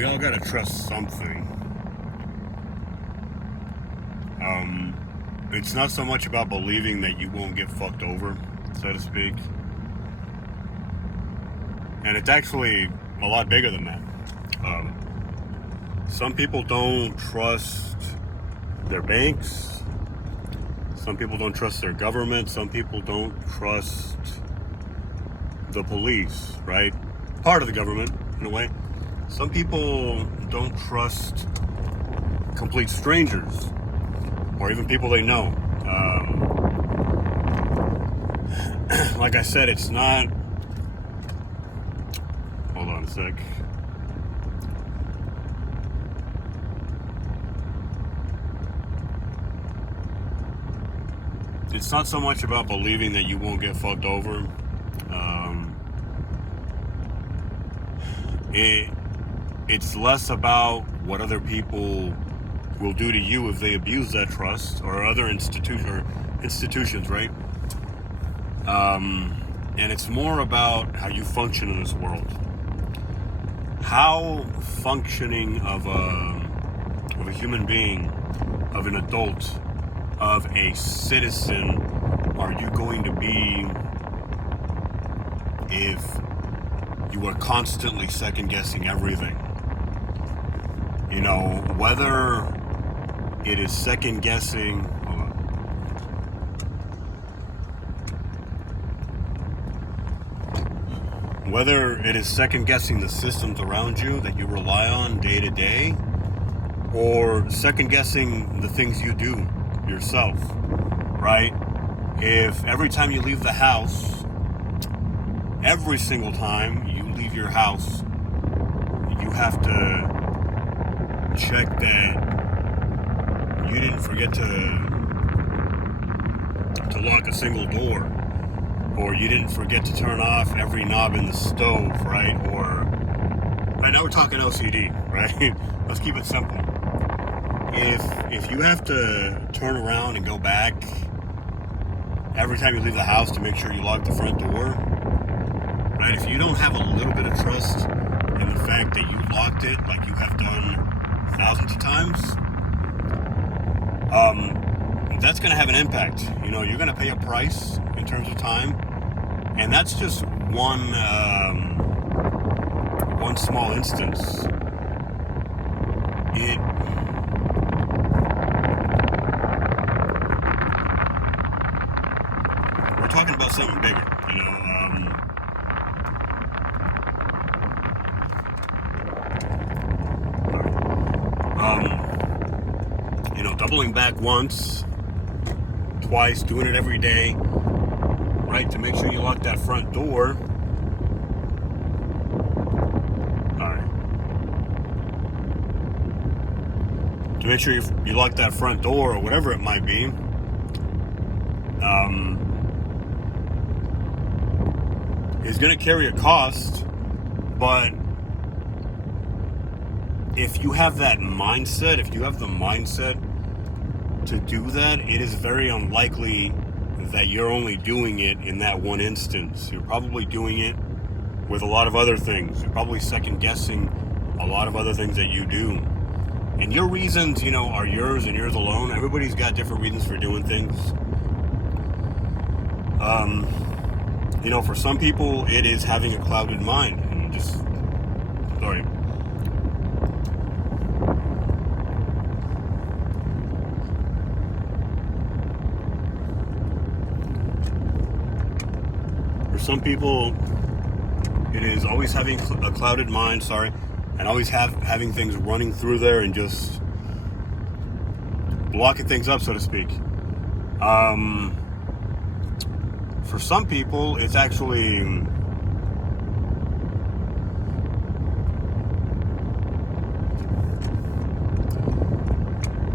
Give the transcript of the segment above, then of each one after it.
we all gotta trust something. It's not so much about believing that you won't get fucked over, so to speak. And it's actually a lot bigger than that. Some people don't trust their banks. Some people don't trust their government. Some people don't trust the police, right? Part of the government, in a way. Some people don't trust complete strangers, or even people they know. Like I said, it's not... Hold on a sec. It's not so much about believing that you won't get fucked over. It's less about what other people will do to you if they abuse that trust, or other institutions, right? And it's more about how you function in this world. How functioning of a human being, of an adult, of a citizen are you going to be if you are constantly second guessing everything? You know, whether it is second guessing, whether it is second guessing the systems around you that you rely on day to day, or second guessing the things you do yourself, right? If every time you leave the house, every single time you leave your house, you have to check that you didn't forget to lock a single door, or you didn't forget to turn off every knob in the stove, right? Or right now we're talking OCD, right? Let's keep it simple. If you have to turn around and go back every time you leave the house to make sure you lock the front door, right? If you don't have a little bit of trust in the fact that you locked it like you have done thousands of times, that's going to have an impact. You know, you're going to pay a price in terms of time, and that's just one small instance. We're talking about something bigger, you know. You know, doubling back once, twice, doing it every day, right, to make sure you lock that front door. Alright. To make sure you lock that front door, or whatever it might be, is going to carry a cost, but if you have that mindset, if you have the mindset to do that, it is very unlikely that you're only doing it in that one instance. You're probably doing it with a lot of other things. You're probably second guessing a lot of other things that you do. And your reasons, you know, are yours and yours alone. Everybody's got different reasons for doing things. You know, for some people, it is having a clouded mind and just, sorry. For some people, it is always having a clouded mind, and always having things running through there and just blocking things up, so to speak. For some people, it's actually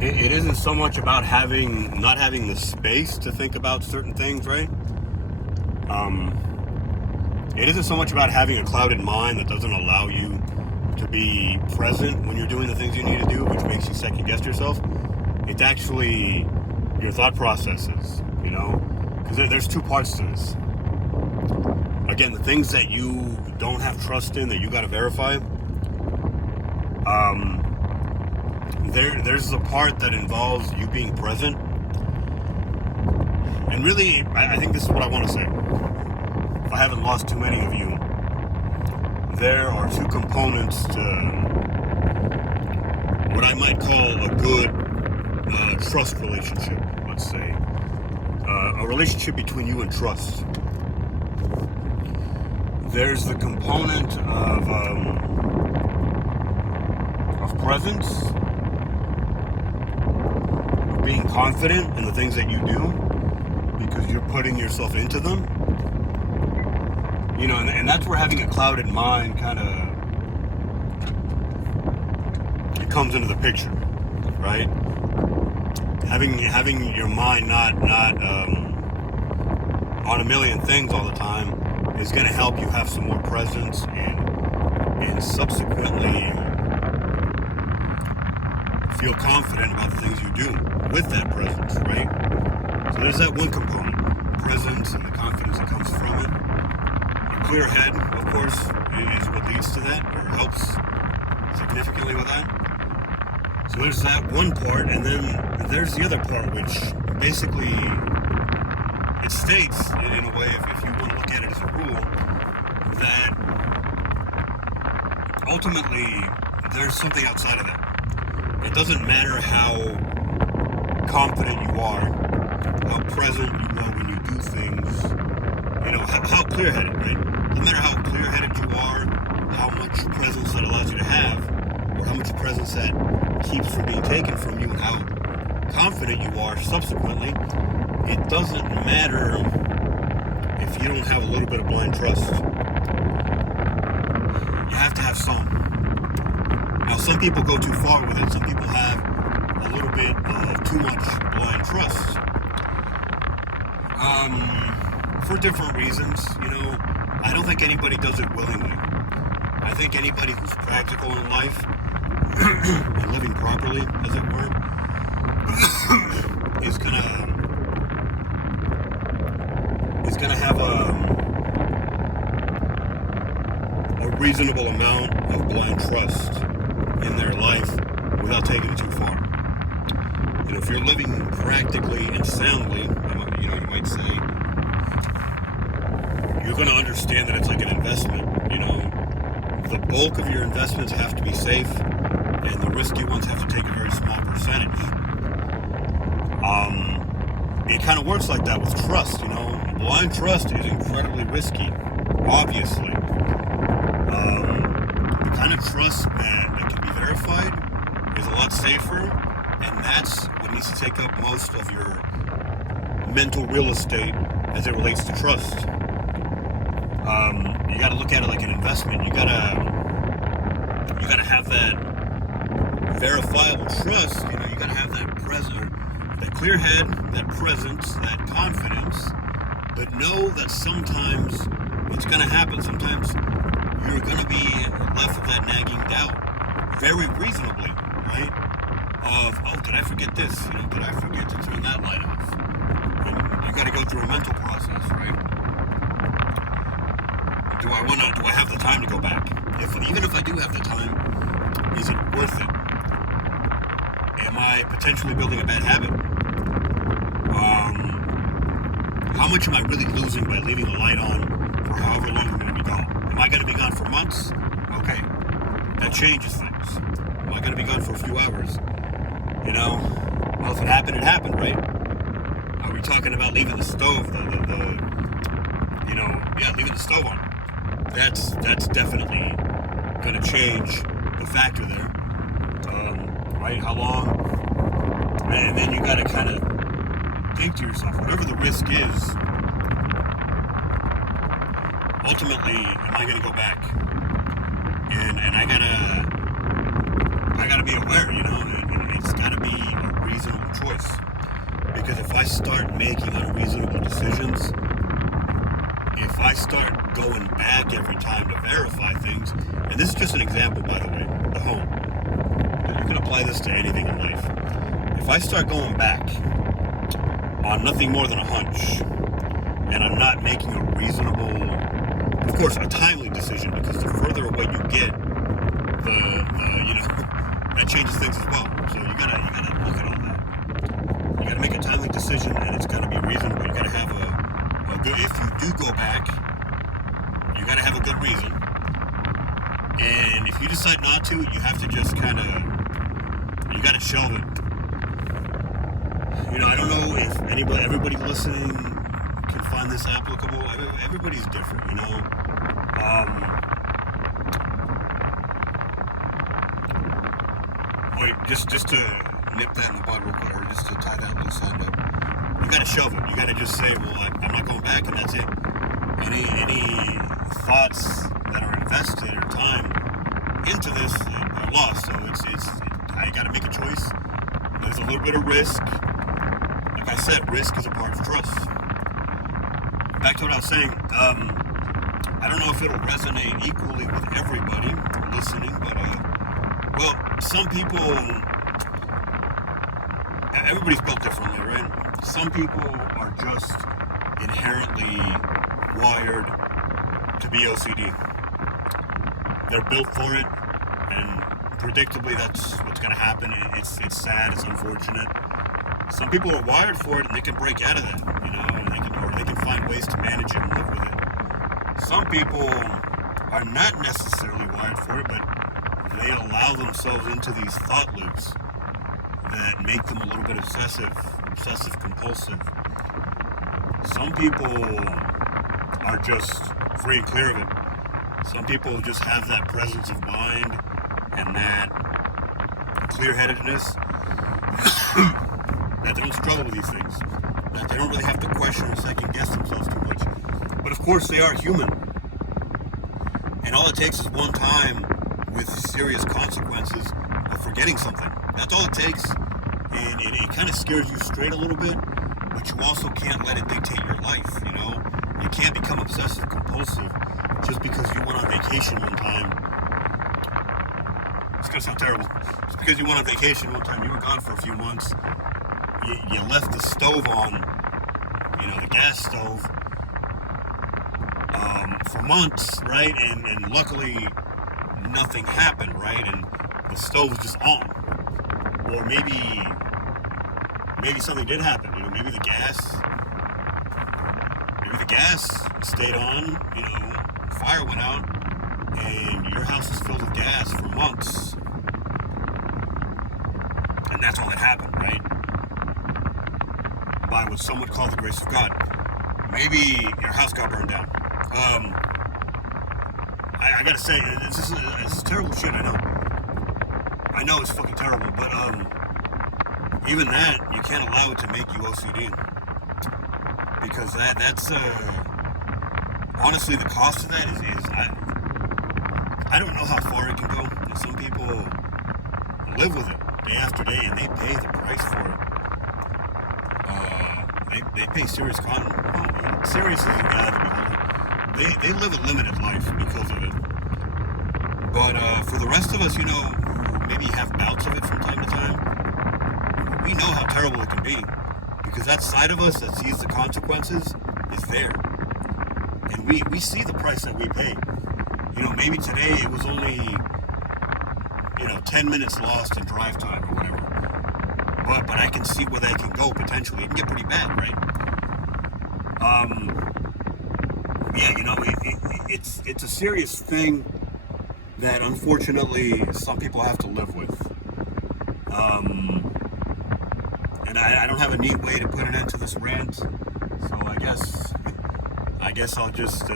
it isn't so much about not having the space to think about certain things, right? It isn't so much about having a clouded mind that doesn't allow you to be present when you're doing the things you need to do, which makes you second guess yourself. It's actually your thought processes, you know? Because there's two parts to this. Again, the things that you don't have trust in, that you got to verify, There's the part that involves you being present. And really, I think this is what I want to say. If I haven't lost too many of you, there are two components to what I might call a good trust relationship, let's say. A relationship between you and trust. There's the component of presence, being confident in the things that you do because you're putting yourself into them. You know, and that's where having a clouded mind kind of it comes into the picture, right? Having your mind not on a million things all the time is going to help you have some more presence and subsequently feel confident about the things you do with that presence, right? So there's that one component, presence and the confidence that comes from it. A clear head, of course, is what leads to that, or helps significantly with that. So there's that one part, and then there's the other part, which basically it states, in a way, if you want to look at it as a rule, that ultimately there's something outside of that. It doesn't matter how confident you are, how present you are when you do things, you know, how clear-headed, right? It doesn't matter how clear-headed you are, how much presence that allows you to have, or how much presence that keeps from being taken from you, and how confident you are subsequently. It doesn't matter if you don't have a little bit of blind trust. You have to have some. Now, some people go too far with it. Some people have a little bit of too much blind trust. For different reasons, you know. I don't think anybody does it willingly. I think anybody who's practical in life and living properly, as it were, is gonna have a reasonable amount of blind trust in their life without taking it too far. You know, if you're living practically and soundly, you might say, you're going to understand that it's like an investment. You know, the bulk of your investments have to be safe, and the risky ones have to take a very small percentage. It kind of works like that with trust. You know, blind trust is incredibly risky, obviously. The kind of trust that can be verified is a lot safer, and that's what needs to take up most of your mental real estate as it relates to trust. You got to look at it like an investment. You gotta have that verifiable trust. You know, you gotta have that that clear head, that presence, that confidence. But know that sometimes it's gonna happen. Sometimes you're gonna be left with that nagging doubt, very reasonably, right? Of, oh, did I forget this? You know, did I forget to turn that light off? And you got to go through a mental process, right? Do I have the time to go back? Even if I do have the time, is it worth it? Am I potentially building a bad habit? How much am I really losing by leaving the light on for however long I'm going to be gone? Am I going to be gone for months? Okay, that changes things. Am I going to be gone for a few hours? You know, well, if it happened, it happened, right? Are we talking about leaving the stove, leaving the stove on? That's definitely going to change the factor there, right? How long? And then you got to kind of think to yourself, whatever the risk is, ultimately, am I going to go back? And I gotta be aware, you know, it's gotta be a reasonable choice. Because if I start making unreasonable decisions, if I start going back every time to verify things, and this is just an example, by the way, the home. You can apply this to anything in life. If I start going back on nothing more than a hunch, and I'm not making a reasonable, of course, a timely decision, because the further away you get, the And if you decide not to, you have to just kind of, you got to shelve it. I don't know if everybody listening can find this applicable. Everybody's different, Wait, just to nip that in the bud real quick, or just to tie that loose end up. You got to shelve it. You got to just say, well, I'm not going back, and that's it. Any thoughts that are invested or time into this are lost. So I got to make a choice. There's a little bit of risk. Like I said, risk is a part of trust. Back to what I was saying. I don't know if it'll resonate equally with everybody listening, but well, some people, everybody's built differently, right? Some people are just inherently wired to be OCD. They're built for it, and predictably that's what's going to happen. It's sad, it's unfortunate. Some people are wired for it, and they can break out of that, and they can find ways to manage it and live with it. Some people are not necessarily wired for it, but they allow themselves into these thought loops that make them a little bit obsessive compulsive. Some people are just free and clear of it. Some people just have that presence of mind and that clear-headedness that they don't struggle with these things, that they don't really have to question or second-guess themselves too much. But of course, they are human. And all it takes is one time with serious consequences of forgetting something. That's all it takes. And it kind of scares you straight a little bit, but you also can't let it dictate your life, You can't become obsessive compulsive just because you went on vacation one time. It's going to sound terrible. Just because you went on vacation one time, you were gone for a few months, you left the stove on, the gas stove, for months, right? And luckily, nothing happened, right? And the stove was just on. Or maybe something did happen, maybe the gas stayed on, fire went out, and your house was filled with gas for months. And that's all that happened, right? By what some would call the grace of God. Maybe your house got burned down. I gotta say, this is terrible shit, I know. I know it's fucking terrible, but even that, you can't allow it to make you OCD. Because that's honestly, the cost of that is I don't know how far it can go. And some people live with it day after day, and they pay the price for it. They pay serious serious is the guy to beholder. They live a limited life because of it. But for the rest of us, who maybe have bouts of it from time to time, we know how terrible it can be. Because that side of us that sees the consequences is there. And we see the price that we pay. Maybe today it was only, 10 minutes lost in drive time or whatever. But I can see where that can go potentially. It can get pretty bad, right? It's a serious thing that unfortunately some people have to live with. And I don't have a neat way to put an end to this rant, so I guess I'll just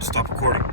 stop recording.